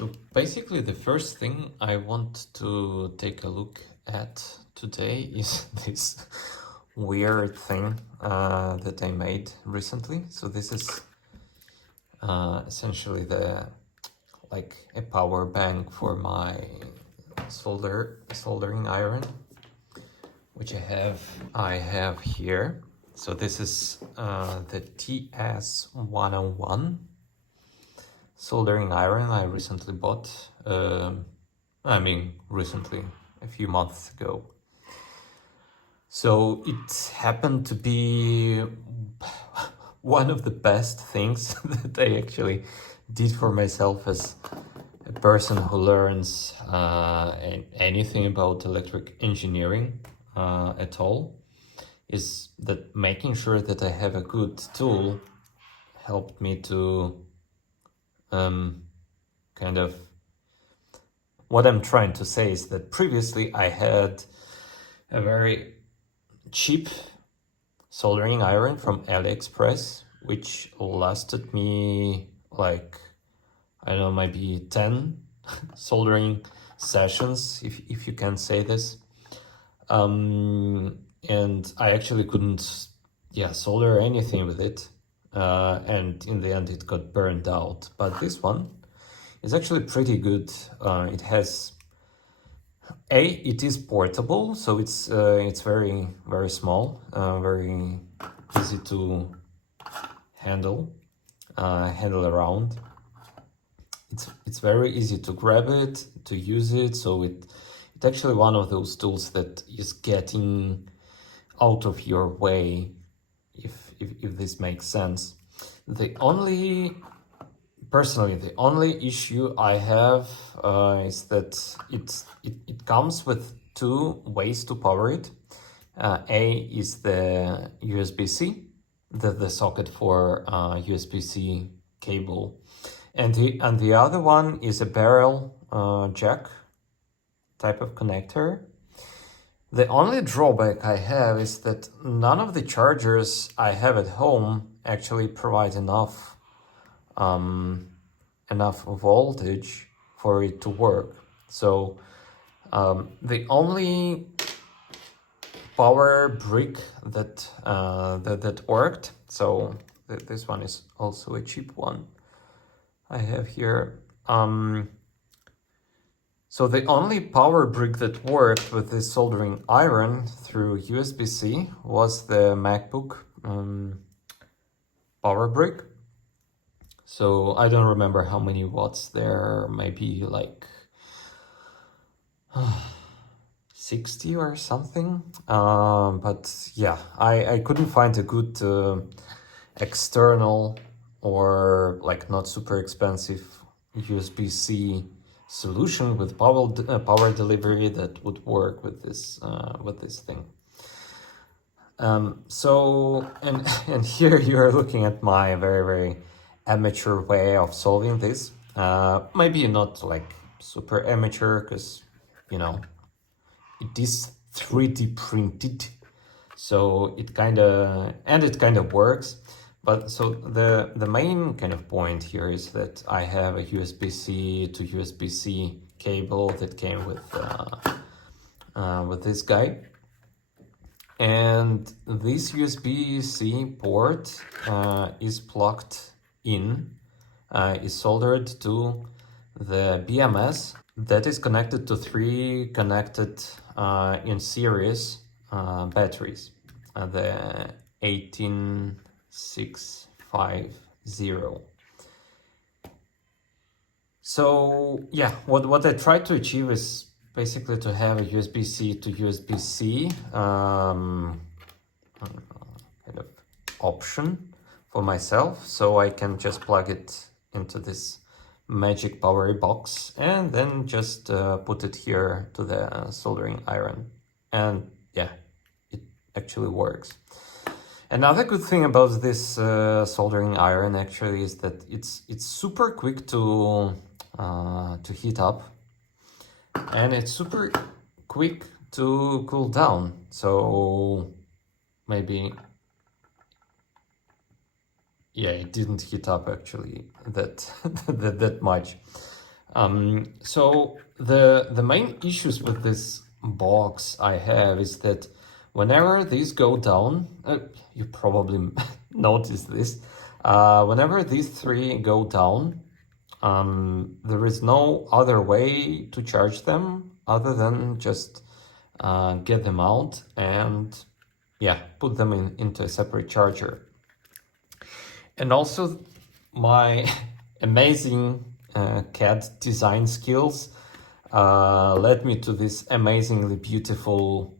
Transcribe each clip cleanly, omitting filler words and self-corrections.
So basically the first thing I want to take a look at today is this weird thing that I made recently. So this is essentially like a power bank for my soldering iron, which I have here. So this is the TS-101 soldering iron I recently bought. Recently, a few months ago. So it happened to be one of the best things that I actually did for myself as a person who learns anything about electric engineering at all, is that making sure that I have a good tool helped me to kind of, what I'm trying to say is that previously I had a very cheap soldering iron from AliExpress, which lasted me like, I don't know, maybe 10 soldering sessions, if you can say this. And I actually couldn't, solder anything with it. And in the end, it got burned out. But this one is actually pretty good. It has it is portable, so it's very small, very easy to handle around. It's very easy to grab it, to use it. So it's actually one of those tools that is getting out of your way, if this makes sense. Personally, the only issue I have is that it comes with two ways to power it. A is the USB-C, the socket for USB-C cable, and the other one is a barrel jack type of connector. The only drawback I have is that none of the chargers I have at home actually provide enough voltage for it to work. So the only power brick that worked, so this one is also a cheap one I have here. So the only power brick that worked with this soldering iron through USB-C was the MacBook power brick. So I don't remember how many watts there, maybe like 60 or something. But yeah, I couldn't find a good external or like not super expensive USB-C solution with power delivery that would work with this thing. So and here you are looking at my very amateur way of solving this. Maybe not like super amateur, because it is 3D printed, so it kind of works. But so the main kind of point here is that I have a USB-C to USB-C cable that came with this guy. And this USB-C port is plugged in, is soldered to the BMS that is connected to three connected in series batteries, the 18650. So yeah, what I try to achieve is basically to have a USB-C to USB-C kind of option for myself, so I can just plug it into this magic power box and then just put it here to the soldering iron, and yeah, it actually works. Another good thing about this soldering iron actually is that it's super quick to heat up, and it's super quick to cool down. So maybe, yeah, it didn't heat up actually that that much. So the main issues with this box I have is that whenever these go down, you probably noticed this, whenever these three go down, there is no other way to charge them other than just get them out and yeah, put them into a separate charger. And also my amazing CAD design skills led me to this amazingly beautiful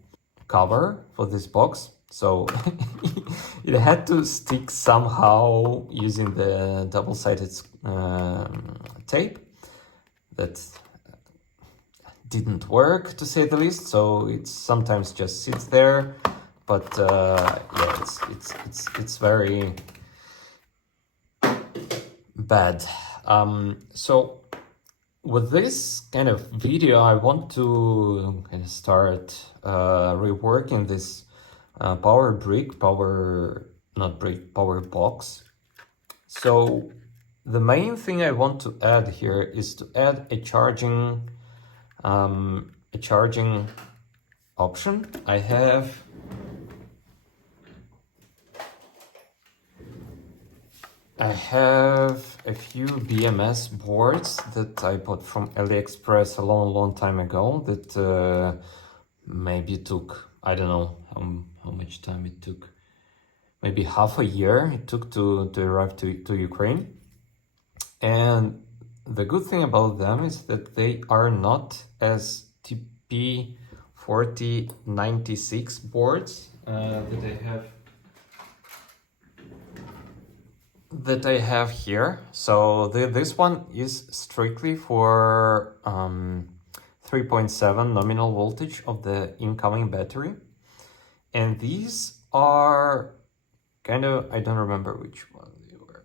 cover for this box. So it had to stick somehow using the double-sided tape that didn't work, to say the least. So it sometimes just sits there, but yeah, it's very bad. So with this kind of video, I want to kind of start reworking this power box. So the main thing I want to add here is to add a charging option. I have a few BMS boards that I bought from AliExpress a long time ago that maybe took, I don't know how much time it took, maybe half a year it took to arrive to Ukraine. And the good thing about them is that they are not as TP4096 boards that I have here. So this one is strictly for 3.7 nominal voltage of the incoming battery. And these are kind of, I don't remember which one they were.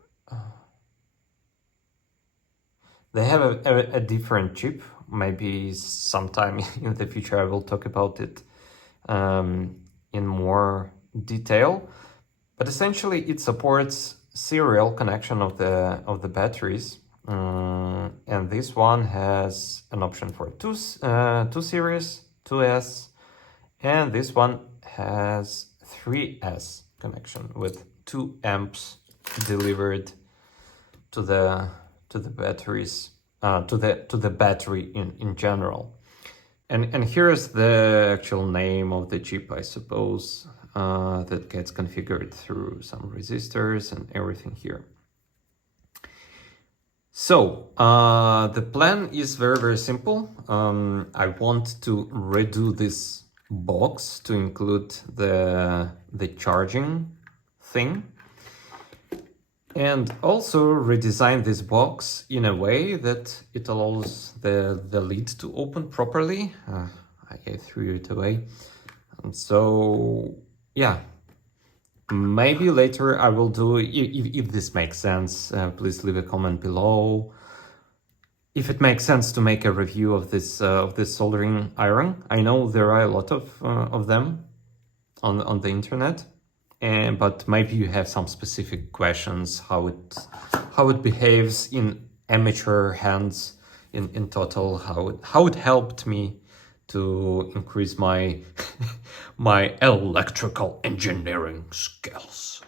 They have a different chip. Maybe sometime in the future I will talk about it in more detail. But essentially it supports serial connection of the batteries, and this one has an option for two series, 2S, and this one has 3S connection with 2 amps delivered to the batteries, to the battery in general. And here's the actual name of the chip, I suppose, that gets configured through some resistors and everything here. So the plan is very simple. I want to redo this box to include the charging thing, and also redesign this box in a way that it allows the lid to open properly. I threw it away. And so yeah, maybe later I will do, if this makes sense, please leave a comment below. If it makes sense to make a review of this soldering iron. I know there are a lot of them on the internet, but maybe you have some specific questions, how it behaves in amateur hands in total, how it helped me to increase my my electrical engineering skills.